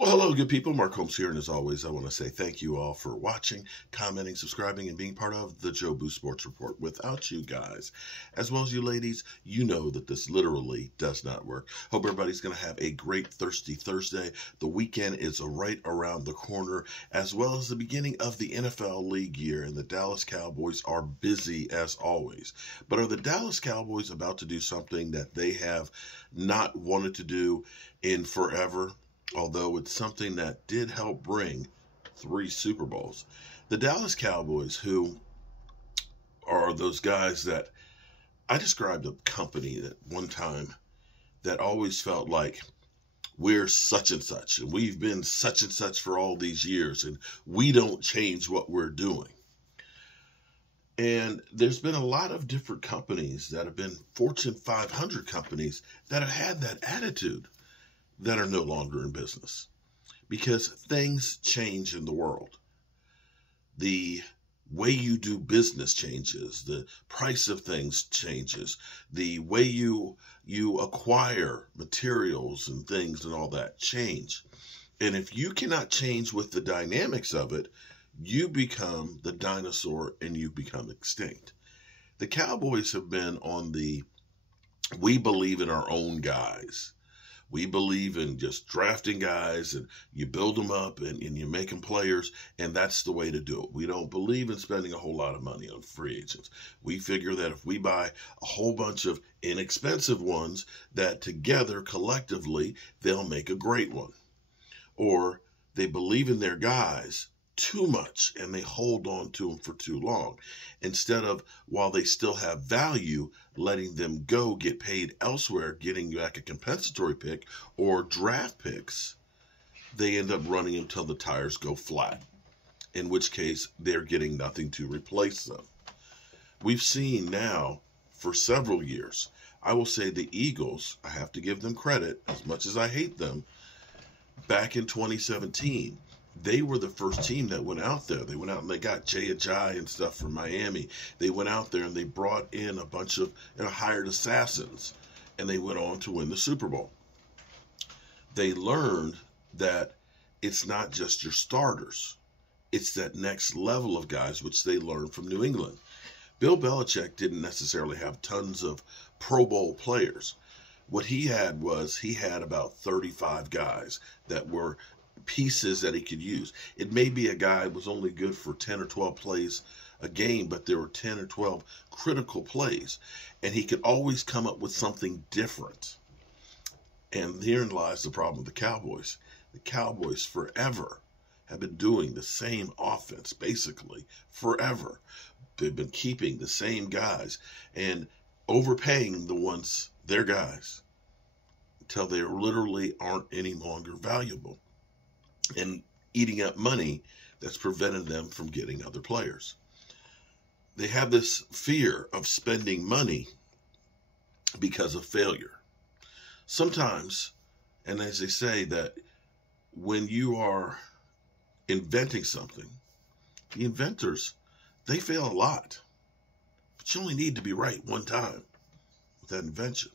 Well, hello, good people. Mark Holmes here, and as always, I want to say thank you all for watching, commenting, subscribing, and being part of the Joe Boo Sports Report. Without you guys, as well as you ladies, you know that this literally does not work. Hope everybody's going to have a great Thirsty Thursday. The weekend is right around the corner, as well as the beginning of the NFL league year, and the Dallas Cowboys are busy as always. But are the Dallas Cowboys about to do something that they have not wanted to do in forever? Although it's something that did help bring 3 Super Bowls. The Dallas Cowboys, who are those guys that I described a company at one time that always felt like we're such and such, and we've been such and such for all these years, and we don't change what we're doing. And there's been a lot of different companies that have been Fortune 500 companies that have had that attitude that are no longer in business because things change in the world. The way you do business changes, the price of things changes, the way you acquire materials and things and all that change. And if you cannot change with the dynamics of it, you become the dinosaur and you become extinct. The Cowboys have been on the we believe in our own guys. We believe in just drafting guys and you build them up and you make them players, and that's the way to do it. We don't believe in spending a whole lot of money on free agents. We figure that if we buy a whole bunch of inexpensive ones, that together, collectively, they'll make a great one. Or they believe in their guys too much and they hold on to them for too long. Instead of, while they still have value, letting them go get paid elsewhere, getting back a compensatory pick or draft picks, they end up running until the tires go flat, in which case they're getting nothing to replace them. We've seen now for several years, I will say the Eagles, I have to give them credit as much as I hate them, back in 2017, they were the first team that went out there. They went out and they got Jay Ajayi and stuff from Miami. They went out there and they brought in a bunch of hired assassins, and they went on to win the Super Bowl. They learned that it's not just your starters. It's that next level of guys, which they learned from New England. Bill Belichick didn't necessarily have tons of Pro Bowl players. What he had about 35 guys that were pieces that he could use. It may be a guy was only good for 10 or 12 plays a game, but there were 10 or 12 critical plays, and he could always come up with something different. And herein lies the problem with the Cowboys. The Cowboys forever have been doing the same offense, basically, forever. They've been keeping the same guys and overpaying their guys, until they literally aren't any longer valuable, and eating up money that's prevented them from getting other players. They have this fear of spending money because of failure. Sometimes, and as they say, that when you are inventing something, the inventors, they fail a lot. But you only need to be right one time with that invention.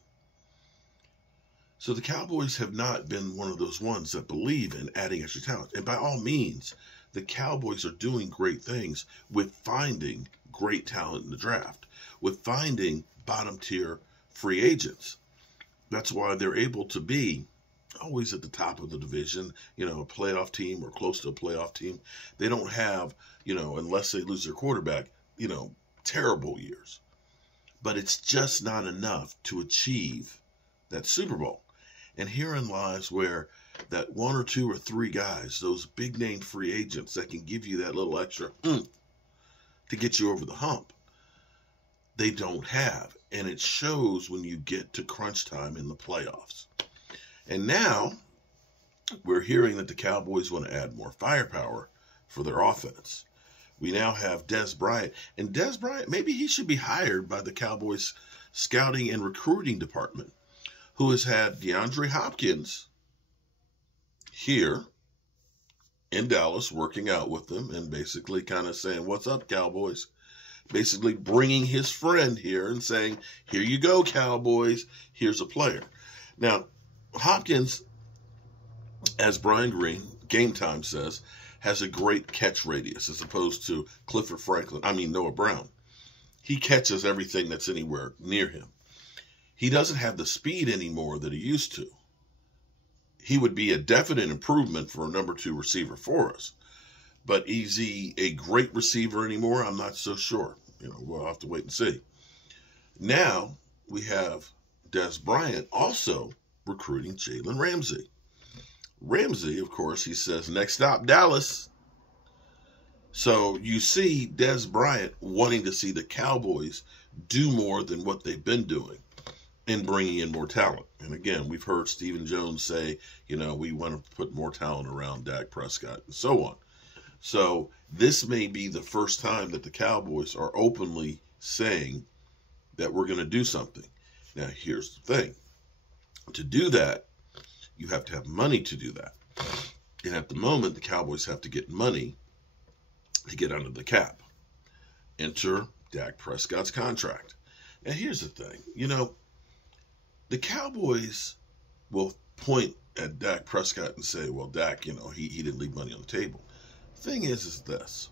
So the Cowboys have not been one of those ones that believe in adding extra talent. And by all means, the Cowboys are doing great things with finding great talent in the draft, with finding bottom-tier free agents. That's why they're able to be always at the top of the division, a playoff team or close to a playoff team. They don't have, unless they lose their quarterback, terrible years. But it's just not enough to achieve that Super Bowl. And herein lies where that 1 or 2 or 3 guys, those big name free agents that can give you that little extra to get you over the hump, they don't have. And it shows when you get to crunch time in the playoffs. And now we're hearing that the Cowboys want to add more firepower for their offense. We now have Dez Bryant. And Dez Bryant, maybe he should be hired by the Cowboys scouting and recruiting department, who has had DeAndre Hopkins here in Dallas working out with them and basically kind of saying, "What's up, Cowboys?" Basically bringing his friend here and saying, "Here you go, Cowboys. Here's a player." Now, Hopkins as Brian Green, Game Time says, has a great catch radius as opposed to Noah Brown. He catches everything that's anywhere near him. He doesn't have the speed anymore that he used to. He would be a definite improvement for a number 2 receiver for us. But is he a great receiver anymore? I'm not so sure. We'll have to wait and see. Now we have Des Bryant also recruiting Jalen Ramsey. Ramsey, of course, he says, next stop, Dallas. So you see Des Bryant wanting to see the Cowboys do more than what they've been doing in bringing in more talent. And again, we've heard Stephen Jones say, we want to put more talent around Dak Prescott and so on. So this may be the first time that the Cowboys are openly saying that we're going to do something. Now, here's the thing. To do that, you have to have money to do that. And at the moment, the Cowboys have to get money to get under the cap. Enter Dak Prescott's contract. Now, here's the thing. The Cowboys will point at Dak Prescott and say, well, Dak, he didn't leave money on the table. The thing is this.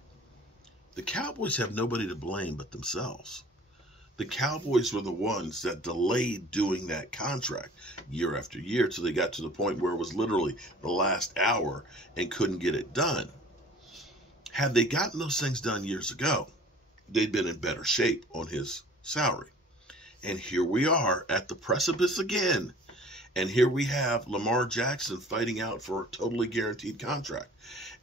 The Cowboys have nobody to blame but themselves. The Cowboys were the ones that delayed doing that contract year after year till they got to the point where it was literally the last hour and couldn't get it done. Had they gotten those things done years ago, they'd been in better shape on his salary. And here we are at the precipice again. And here we have Lamar Jackson fighting out for a totally guaranteed contract.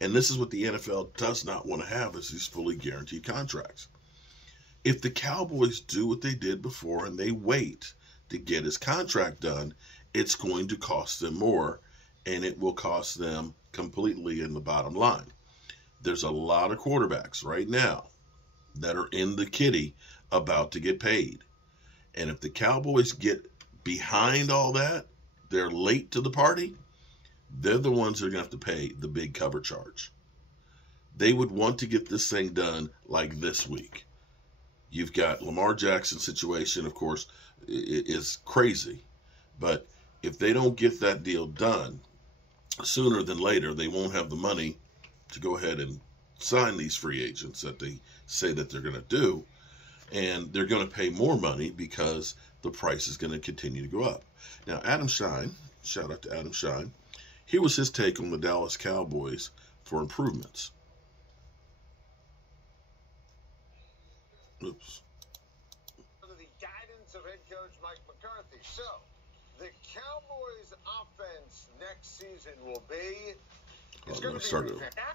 And this is what the NFL does not want to have, is these fully guaranteed contracts. If the Cowboys do what they did before and they wait to get his contract done, it's going to cost them more, and it will cost them completely in the bottom line. There's a lot of quarterbacks right now that are in the kitty about to get paid. And if the Cowboys get behind all that, they're late to the party, they're the ones that are going to have to pay the big cover charge. They would want to get this thing done like this week. You've got Lamar Jackson's situation, of course, is crazy. But if they don't get that deal done, sooner than later, they won't have the money to go ahead and sign these free agents that they say that they're going to do. And they're going to pay more money because the price is going to continue to go up. Now, Adam Shine, shout out to Adam Shine, here was his take on the Dallas Cowboys for improvements. Oops. Under the guidance of head coach Mike McCarthy. So, the Cowboys offense next season will be... It's going to be...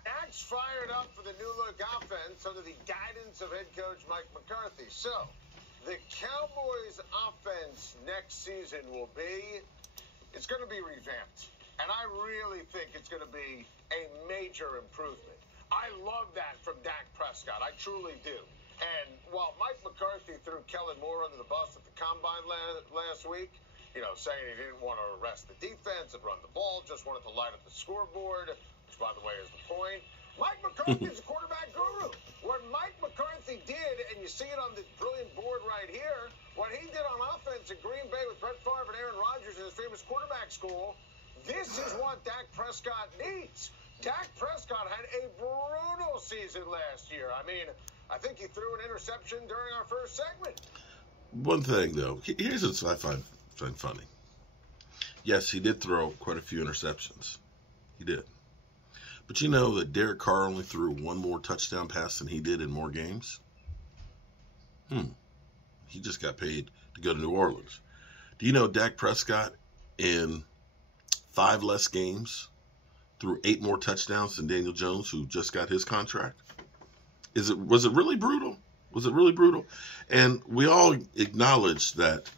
Dak's fired up for the new look offense under the guidance of head coach Mike McCarthy. So, the Cowboys offense next season will be... It's going to be revamped. And I really think it's going to be a major improvement. I love that from Dak Prescott. I truly do. And while Mike McCarthy threw Kellen Moore under the bus at the Combine last week, saying he didn't want to arrest the defense and run the ball, just wanted to light up the scoreboard, which, by the way, is the point. Mike McCarthy's a quarterback guru. What Mike McCarthy did, and you see it on this brilliant board right here, what he did on offense in Green Bay with Brett Favre and Aaron Rodgers in his famous quarterback school, this is what Dak Prescott needs. Dak Prescott had a brutal season last year. I mean, I think he threw an interception during our first segment. One thing, though, here's what I find funny. Yes, he did throw quite a few interceptions. He did. But you know that Derek Carr only threw one more touchdown pass than he did in more games? He just got paid to go to New Orleans. Do you know Dak Prescott in 5 less games threw 8 more touchdowns than Daniel Jones, who just got his contract? Was it really brutal? Was it really brutal? And we all acknowledge that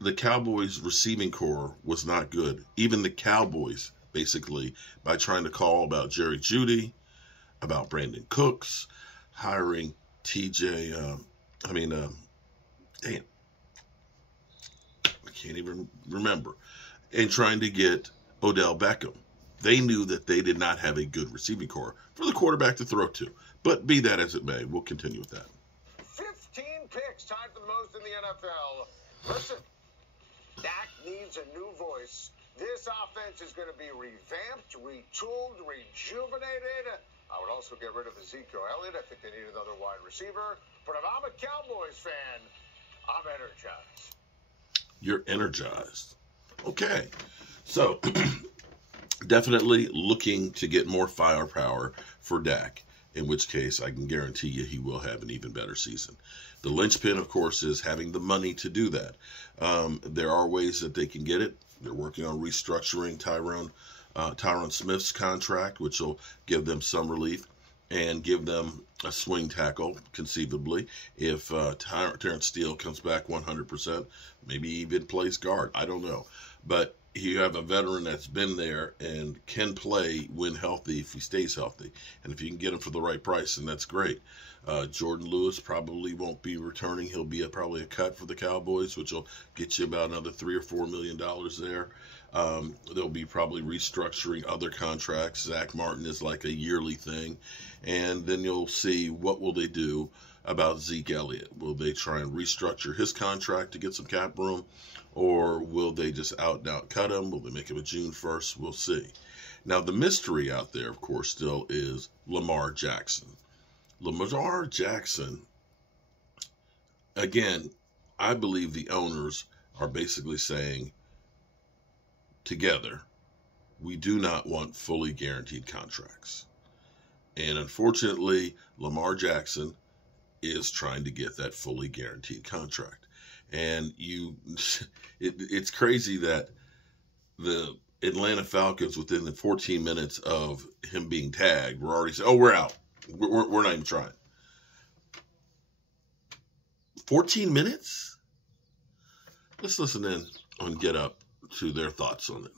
the Cowboys receiving corps was not good. Even the Cowboys, basically, by trying to call about Jerry Jeudy, about Brandon Cooks, hiring I can't even remember, and trying to get Odell Beckham. They knew that they did not have a good receiving corps for the quarterback to throw to. But be that as it may, we'll continue with that. 15 picks, tied for the most in the NFL. Listen, Dak needs a new voice This offense is going to be revamped, retooled, rejuvenated. I would also get rid of Ezekiel Elliott. I think they need another wide receiver. But if I'm a Cowboys fan, I'm energized. You're energized. Okay. So, definitely looking to get more firepower for Dak, in which case I can guarantee you he will have an even better season. The linchpin, of course, is having the money to do that. There are ways that they can get it. They're working on restructuring Tyron Smith's contract, which will give them some relief and give them a swing tackle, conceivably, if Terrence Steele comes back 100%, maybe even plays guard. I don't know. But you have a veteran that's been there and can play when healthy if he stays healthy. And if you can get him for the right price, then that's great. Jordan Lewis probably won't be returning. He'll be probably a cut for the Cowboys, which will get you about another $3 or $4 million there. They'll be probably restructuring other contracts. Zach Martin is like a yearly thing. And then you'll see what will they do about Zeke Elliott. Will they try and restructure his contract to get some cap room? Or will they just out and out cut him? Will they make him a June 1st? We'll see. Now, the mystery out there, of course, still is Lamar Jackson. Lamar Jackson, again, I believe the owners are basically saying together, we do not want fully guaranteed contracts. And unfortunately, Lamar Jackson is trying to get that fully guaranteed contract. And it's crazy that the Atlanta Falcons, within the 14 minutes of him being tagged, were already saying, oh, we're out. We're not even trying. 14 minutes? Let's listen in on Get Up to their thoughts on it.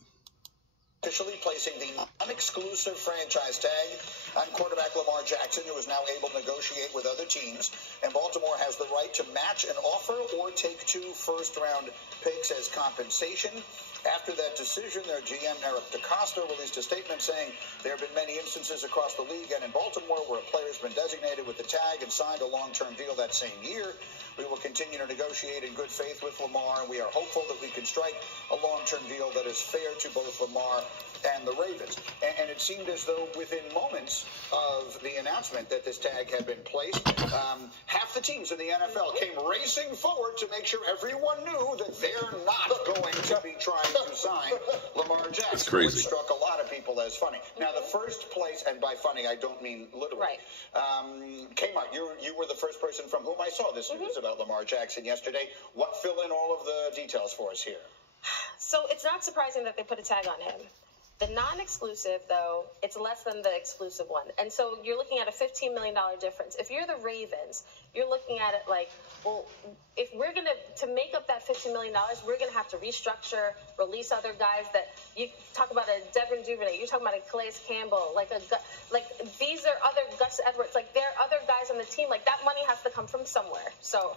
Officially placing the non-exclusive franchise tag on quarterback Lamar Jackson, who is now able to negotiate with other teams. And Baltimore has the right to match an offer or take 2 first-round picks as compensation. After that decision, their GM, Eric DeCosta, released a statement saying there have been many instances across the league and in Baltimore where a player has been designated with the tag and signed a long-term deal that same year. We will continue to negotiate in good faith with Lamar, and we are hopeful that we can strike a long-term deal that is fair to both Lamar and the Ravens. And it seemed as though within moments of the announcement that this tag had been placed, half the teams in the NFL came racing forward to make sure everyone knew that they're not going to be trying to sign Lamar Jackson. It's crazy. Which struck a lot of people as funny. Now, the first place, and by funny, I don't mean literally. Right. Kmart, you were the first person from whom I saw this news about Lamar Jackson yesterday. Fill in all of the details for us here. So it's not surprising that they put a tag on him. The non-exclusive, though, it's less than the exclusive one. And so you're looking at a $15 million difference. If you're the Ravens, you're looking at it like, well, if we're going to make up that $15 million, we're going to have to restructure, release other guys that you talk about a Devin Duvernay, you're talking about a Calais Campbell, like these are other Gus Edwards, like there are other guys on the team, like that money has to come from somewhere. So,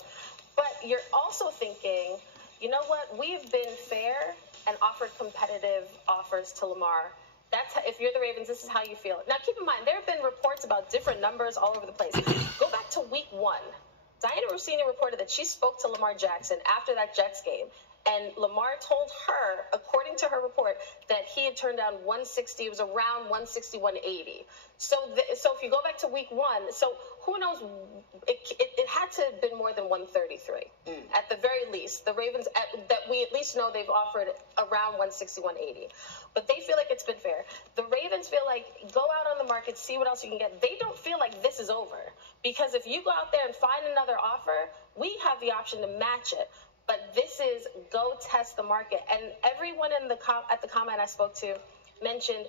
but you're also thinking, you know what, we've been fair and offered competitive offers to Lamar. That's how, if you're the Ravens, this is how you feel. Now, keep in mind, there have been reports about different numbers all over the place. Go back to week 1. Diana Rossini reported that she spoke to Lamar Jackson after that Jets game, and Lamar told her, according to her report, that he had turned down 160. It was around 160, 180. So if you go back to week 1, so who knows? It had to have been more than 133 at the very least. The Ravens, that we at least know they've offered around 160, 180. But they feel like it's been fair. The Ravens feel like go out on the market, see what else you can get. They don't feel like this is over, because if you go out there and find another offer, we have the option to match it. But this is go test the market. And everyone at the comment I spoke to mentioned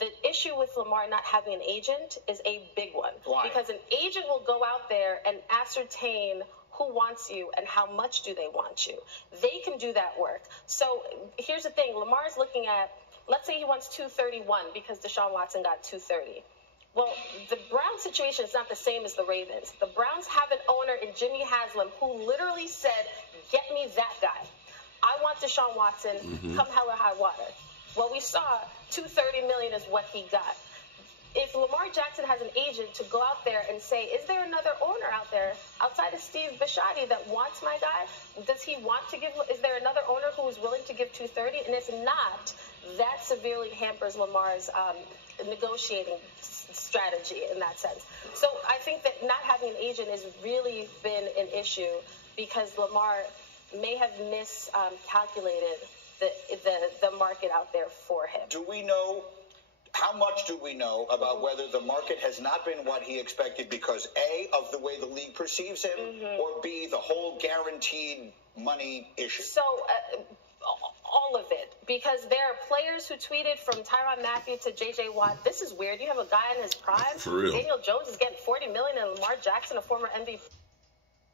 the issue with Lamar not having an agent is a big one. Why? Because an agent will go out there and ascertain who wants you and how much do they want you. They can do that work. So here's the thing. Lamar's looking at, let's say he wants 231 because Deshaun Watson got 230. Well, the Browns situation is not the same as the Ravens. The Browns have an owner in Jimmy Haslam who literally said, get me that guy. I want Deshaun Watson, come hell or high water. Well, we saw $230 million is what he got. if Lamar Jackson has an agent to go out there and say, is there another owner out there outside of Steve Bisciotti that wants my guy? Does he want to give? Is there another owner who is willing to give $230? And if not, that severely hampers Lamar's negotiating strategy in that sense. So I think that not having an agent has really been an issue because Lamar may have miscalculated the market out there for him. Do we know, how much do we know about whether the market has not been what he expected because A, of the way the league perceives him, or B, the whole guaranteed money issue? So all of it, because there are players who tweeted from Tyrann Mathieu to J.J. Watt, this is weird. You have a guy in his prime. For real. Daniel Jones is getting $40 million and Lamar Jackson, a former MVP.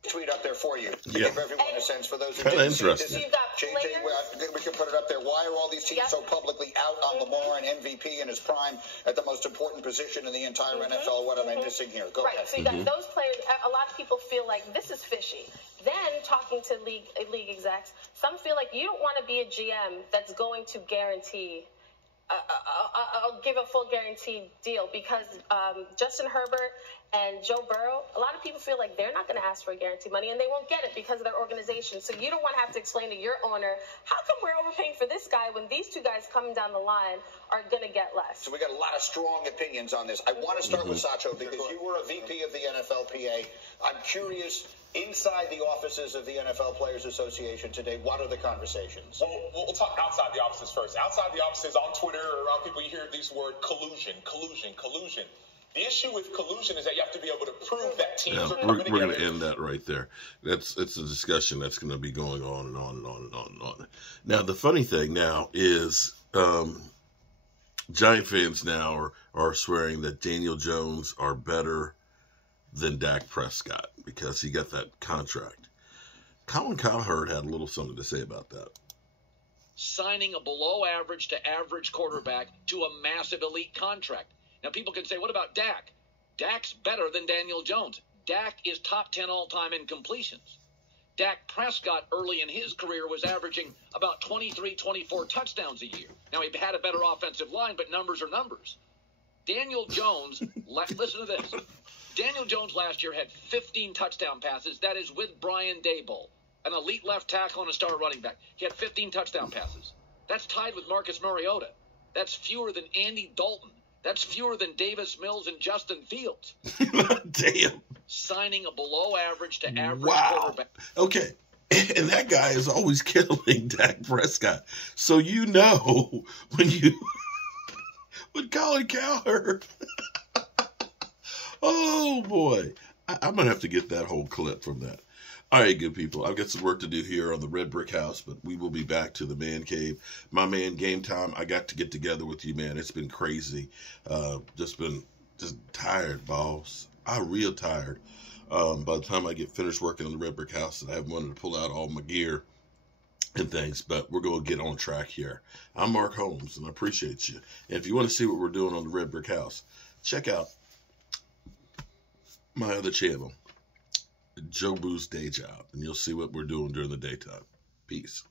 Tweet up there for you to Yeah. give everyone a sense for those who Kinda didn't see it. interesting. You've got JJ, players. we can put it up there. Why are all these teams Yep. so publicly out on Lamar and MVP in his prime at the most important position in the entire NFL? What am I missing here? Go Right, ahead. so you got those players. A lot of people feel like this is fishy. Then talking to league execs, some feel like you don't want to be a GM that's going to guarantee. I'll give a full guaranteed deal because Justin Herbert and Joe Burrow, a lot of people feel like they're not going to ask for guaranteed money and they won't get it because of their organization. So you don't want to have to explain to your owner, how come we're overpaying for this guy when these two guys coming down the line are going to get less? So we got a lot of strong opinions on this. I want to start with Sacho because you were a VP of the NFLPA. I'm curious, inside the offices of the NFL Players Association today, what are the conversations? Well, we'll talk outside the offices first. Outside the offices, on Twitter or around people, you hear this word collusion. The issue with collusion is that you have to be able to prove that teams are coming together. We're going to end that right there. It's a discussion that's going to be going on and on and on and on and on. Now, the funny thing now is Giant fans now are swearing that Daniel Jones are better than Dak Prescott because he got that contract. Colin Cowherd had a little something to say about that. Signing a below-average to average quarterback to a massive elite contract. Now, people can say, what about Dak? Dak's better than Daniel Jones. Dak is top 10 all-time in completions. Dak Prescott, early in his career, was averaging about 23, 24 touchdowns a year. Now, he had a better offensive line, but numbers are numbers. Daniel Jones, listen to this. Daniel Jones last year had 15 touchdown passes. That is with Brian Daboll, an elite left tackle and a star running back. He had 15 touchdown passes. That's tied with Marcus Mariota. That's fewer than Andy Dalton. That's fewer than Davis Mills and Justin Fields. Damn. Signing a below-average to average quarterback. Okay. And that guy is always killing Dak Prescott. So you know when Colin Cowherd. Oh, boy. I'm going to have to get that whole clip from that. All right, good people. I've got some work to do here on the Red Brick House, but we will be back to the man cave. My man, Game Time, I got to get together with you, man. It's been crazy. Just tired, boss. I'm real tired. By the time I get finished working on the Red Brick House, I haven't wanted to pull out all my gear and things, but we're going to get on track here. I'm Mark Holmes, and I appreciate you. And if you want to see what we're doing on the Red Brick House, check out my other channel, Joe Boo's Day Job, and you'll see what we're doing during the daytime. Peace.